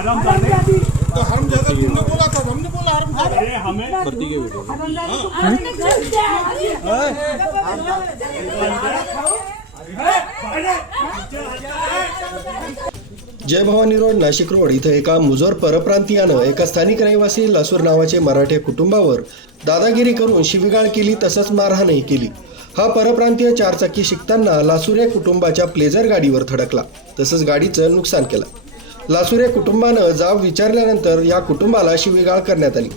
तो तुमने बोला था हमने बोला जय भवानी रोड नाशिक रोड इथं एका मुजोर परप्रांतीयानं एका स्थानिक रहिवासी लासूर नावाचे मराठे कुटुंबावर दादागिरी करून शिविगाळ केली तसंच मारहाणही केली हा परप्रांतीय चारचाकी शिकताना लासूर या कुटुंबाच्या प्लेझर गाडीवर थडकला तसंच गाडीचं नुकसान केलं लासुरे कुटुंबानं जाब विचारल्यानंतर या कुटुंबाला शिवीगाळ करण्यात आली.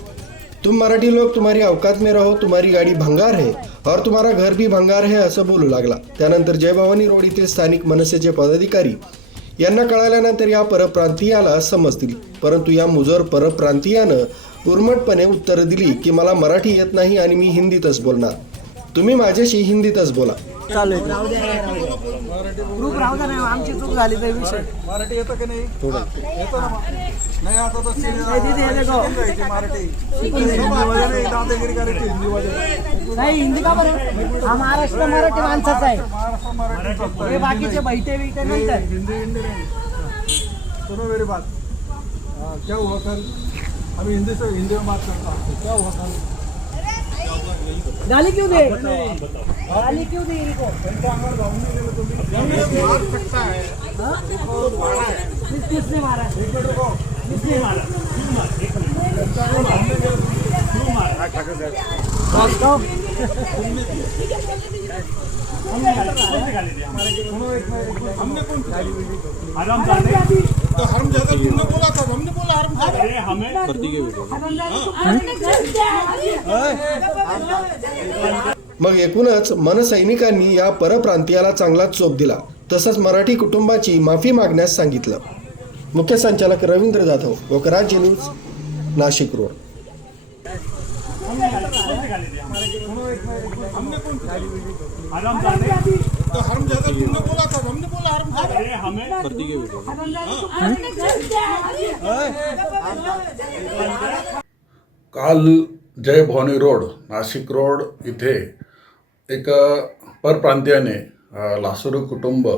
तुम मराठी लोक तुम्हारी अवकात में रहो तुम्हारी गाडी भंगार है और तुम्हारा घर भी भंगार है असं बोलू लागला. त्यानंतर जयभवानी रोड येथील स्थानिक मनसेचे पदाधिकारी यांना कळाल्यानंतर या परप्रांतीयाला समज दिली. परंतु या मुजोर परप्रांतीयानं उर्मटपणे उत्तरं दिली की मला मराठी येत नाही आणि मी हिंदीतच बोलणार. तुम्ही माझ्याशी हिंदीतच बोला. चालू ग्रुप राहू द्या ना आमची चूक झाली तर विषय. मराठी येतं की नाही? येतं ना मग. नाही आता तर नाही, हे मराठी. दादागिरी करायची हिंदी वगैरे नाही हिंदी का बरं? हा महाराष्ट्र मराठी माणसाचा आहे. महाराष्ट्र मराठी सब हे बाकीचे बैठे बिटे नंतर. हिंदी हिंदी नहीं. सुनो मेरी बात. हाँ, क्या हुआ कल? अभी हिंदी से हिंदी में बात करता. क्या हुआ कल? गाली क्यों दे? गाली क्यों दे इनको? त्यांच्या अंगावर जाऊन नाही गेलं तुम्ही मार सकता है। किस किसने मारा? एक मिनट रुको। किसने मारा? त्यांच्या अंगावर जाऊन नाही गेलं तुम्ही कौन? सुनो एक मिनट हमने कौन तो हरम ज्यादा तुमने बोला था हमने बोला हरम ज्यादा मग एकूणच मनसैनिकांनी या परप्रांतीयाला चांगलाच चोप दिला. तसंच मराठी कुटुंबाची माफी मागण्यास सांगितलं. मुख्य संचालक रवींद्र जाधव वकराज्य न्यूज नाशिक रोड. सुनो तो हरम ज्यादा तुमने बोला था हमने बोला हरम ज्यादा काल जय भवानी रोड नाशिक रोड इथे एक परप्रांतीयाने लासुरू कुटुंब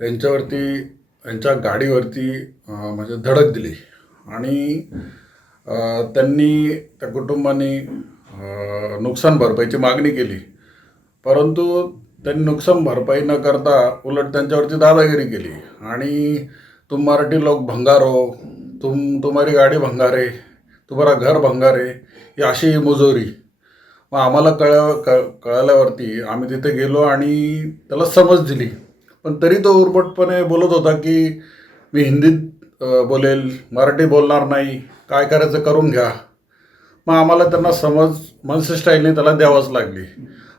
यांच्यावरती यांच्या गाडीवरती म्हणजे धडक दिली. आणि त्यांनी त्या कुटुंबाने नुकसान भरपाईची मागणी केली. परंतु त्यांनी नुकसान भरपाई न करता उलट त्यांच्यावरती दादागिरी केली. आणि तुम मराठी लोक भंगार हो तुम तुम्हारी गाडी भंगारे तुम्हाला घर भंगारे ही अशी मुजोरी. मग आम्हाला कळ क कळाल्यावरती आम्ही तिथे गेलो आणि त्याला समज दिली. पण तरी तो उरपटपणे बोलत होता की मी हिंदीत बोलेल मराठी बोलणार नाही काय करायचं करून घ्या. मग आम्हाला त्यांना समज मनसे स्टाईलने त्याला द्यावंच लागली.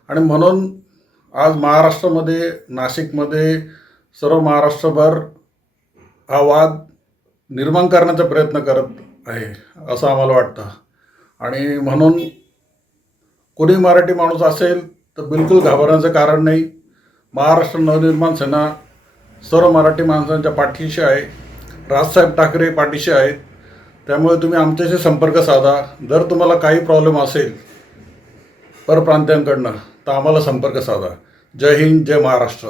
आणि म्हणून आज महाराष्ट्रामध्ये नाशिकमध्ये सर्व महाराष्ट्रभर हा वाद निर्माण करण्याचा प्रयत्न करत आहे असं आम्हाला वाटतं. आणि म्हणून कोणी मराठी माणूस असेल तर बिलकुल घाबरण्याचं कारण नाही. महाराष्ट्र नवनिर्माण सेना सर्व मराठी माणसांच्या पाठीशी आहे. राजसाहेब ठाकरे पाठीशी आहेत. त्यामुळे तुम्ही आमच्याशी संपर्क साधा. जर तुम्हाला काही प्रॉब्लेम असेल परप्रांत्यांकडनं तर आम्हाला संपर्क साधा. जय हिंद जय महाराष्ट्र.